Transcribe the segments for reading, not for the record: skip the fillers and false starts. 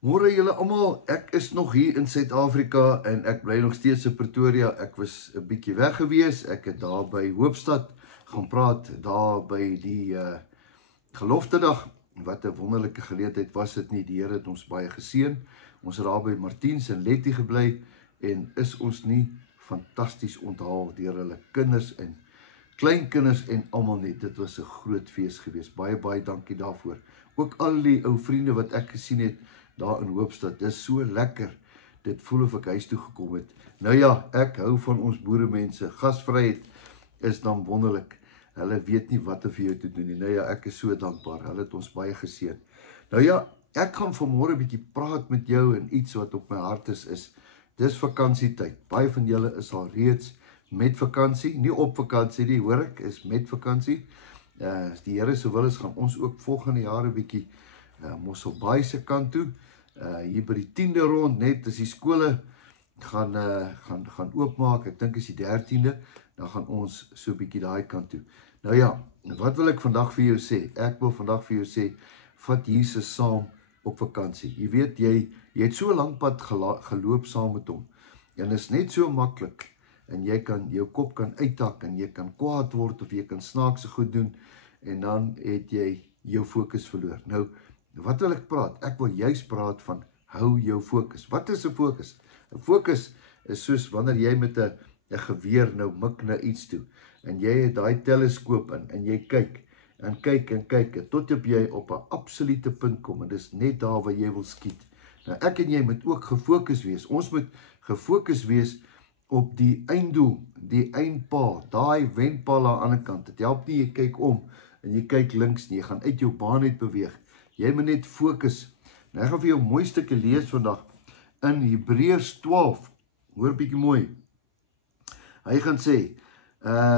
Môre julle almal, ek is nog hier in Suid-Afrika en ek bly nog steeds in Pretoria. Ek was 'n bietjie weg gewees. Ek het daar by Hoopstad gaan praat, daar by die Geloftedag. Wat 'n wonderlike geleentheid was dit nie. Die Here het ons baie geseën. Ons het daar by Martiens en Letty gebly en is ons nie fantasties onthaal deur hulle kinders en kleinkinders en almal net. Dit was 'n groot fees geweest. Baie dankie daarvoor. Ook al die ou vriende wat ek gesien het daar in Hoopstad, dis so lekker. Dit voel of ek huis toe gekom het. Nou ja, ek hou van ons boeremense. Gasvryheid is dan wonderlik. Hulle weet nie wat om vir jou te doen nie. Nou ja, ek is so dankbaar. Hulle het ons baie geseën. Nou ja, ek gaan vanmôre 'n bietjie praat met jou en iets wat op my hart is. Dis vakansietyd. Baie van julle is al reeds met vakansie, nie op vakansie nie, hoor ek, is met vakansie. As die Here sou wil is, gaan ons ook volgende jaar 'n bietjie Mosselbaai se kant toe. Hier by die 10de rond, net as die skole gaan oopmaak, ek dink is die 13de, dan gaan ons so 'n bietjie daai kant toe. Nou ja, wat wil ek vandag vir jou sê? Ek wil vandag vir jou sê, vat Jesus saam op vakansie. Jy weet, jy het so lank pad geloop saam met hom. En is net so maklik. En jou kop kan uithak en jy kan kwaad word of jy kan snaakse goed doen en dan het jy jou fokus verloor. Nou, wat wil ek praat? Ek wil juist praat van hou jou fokus. Wat is 'n fokus? 'n Fokus is soos wanneer jy met 'n geweer nou mik na iets toe en jy het daai teleskoop in en jy kyk en kyk tot jy op 'n absolute punt kom en dis net daar waar jy wil skiet. Nou ek en jy moet ook gefokus wees. Ons moet gefokus wees op die einddoel, die eindpaal, daai wenpaal aan die ander kant. Dit help nie jy kyk om en jy kyk links nie, jy gaan uit jou baan uit beweeg. Jy moet net fokus. Nou ek gaan vir jou 'n mooi stukkie lees vandag in Hebreërs 12. Hoor bietjie mooi. Hy gaan sê,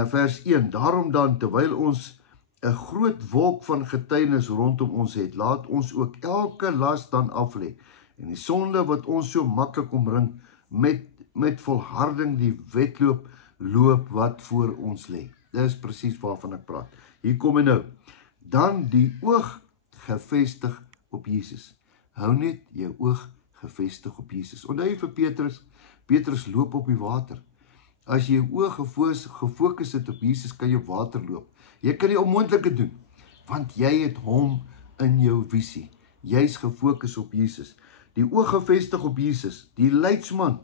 vers 1, daarom dan, terwyl ons 'n groot wolk van getuienis rondom ons het, laat ons ook elke las dan af lê en die sonde wat ons so maklik omring, met volharding die wedloop loop wat voor ons lê. Dis presies waarvan ek praat. Hier kom hy nou. Dan die oog gefestig op Jesus. Hou net jou oog gefestig op Jesus. Onthou jy vir Petrus loop op die water. As jy jou oog gefokus het op Jesus, kan jy op water loop. Jy kan die onmoontlike doen, want jy het hom in jou visie. Jy's gefokus op Jesus. Die oog gefestig op Jesus, die leidsman,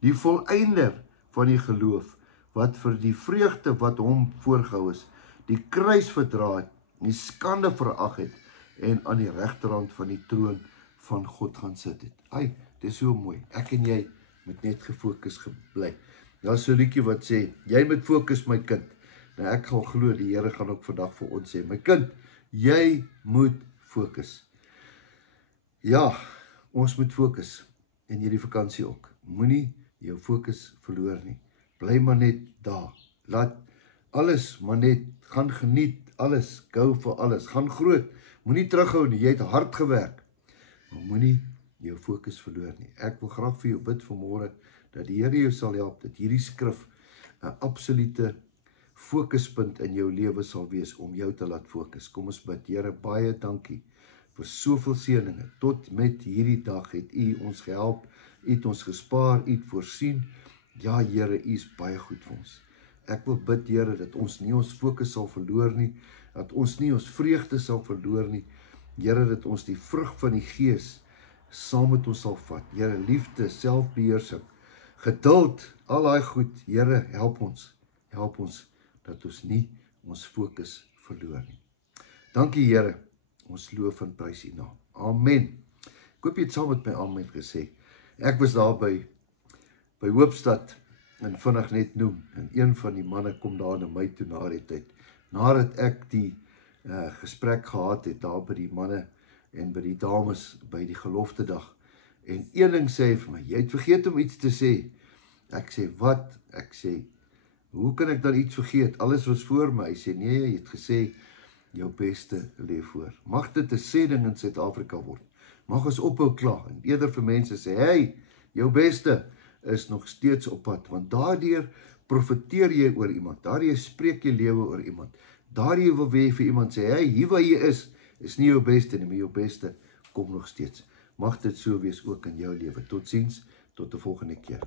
die volëinder van die geloof, wat vir die vreugde wat hom voorgehou is, die kruis verdra het, die skande verag het, en aan die regterhand van die troon van God gaan sit het. Ai, dit is so mooi. Ek en jy moet net gefokus gebly. Daar is so 'n liedjie wat sê, jy moet fokus my kind. Nou ek gaan glo, die Here gaan ook vandag vir ons sê, my kind, jy moet fokus. Ja, ons moet fokus, en hierdie vakansie ook. Moenie jou fokus verloor nie. Bly maar net daar. Laat alles maar net, gaan geniet alles, go vir alles, gaan groot. Moenie terughou nie, jy het hard gewerk. Maar moenie jou fokus verloor nie. Ek wil graag vir jou bid vanmôre, dat die Here jou sal help, dat hierdie skrif 'n absolute fokuspunt in jou lewe sal wees, om jou te laat fokus. Kom ons bid. Here, baie dankie vir soveel seëninge. Tot met hierdie dag het U ons gehelp, U het ons gespaar, U het voorsien. Ja, Here, U is baie goed vir ons. Ek wil bid, Here, dat ons nie ons fokus sal verloor nie, dat ons nie ons vreugde sal verloor nie. Here, dat ons die vrug van die Gees saam met ons sal vat. Here, liefde, selfbeheersing, geduld, al daai goed. Here, help ons dat ons nie ons fokus verloor nie. Dankie, Here, ons loof en prys U naam. Amen. Ek hoop jy het saam met my amen gesê. Ek was daar by Hoopstad en vinnig net noem, en een van die manne kom daar na my toe na die tyd, nadat ek die gesprek gehad het daar by die manne en by die dames by die geloftedag, en een ding sê hy vir my, jy het vergeet om iets te sê. Ek sê, wat? Ek sê, hoe kan ek dan iets vergeet? Alles was voor my. Hy sê, nee, jy het gesê, jou beste lê voor. Mag dit 'n sêding in Suid-Afrika word. Mag ons ophou kla en eerder vir mense sê, hey, jou beste is nog steeds op pad, want daardeur profeteer jy oor iemand, daardeur spreek jy lewe oor iemand, daardeur wil jy vir iemand sê, hey, hier waar jy is nie jou beste nie, maar jou beste kom nog steeds. Mag dit so wees ook in jou lewe. Totsiens, tot 'n volgende keer.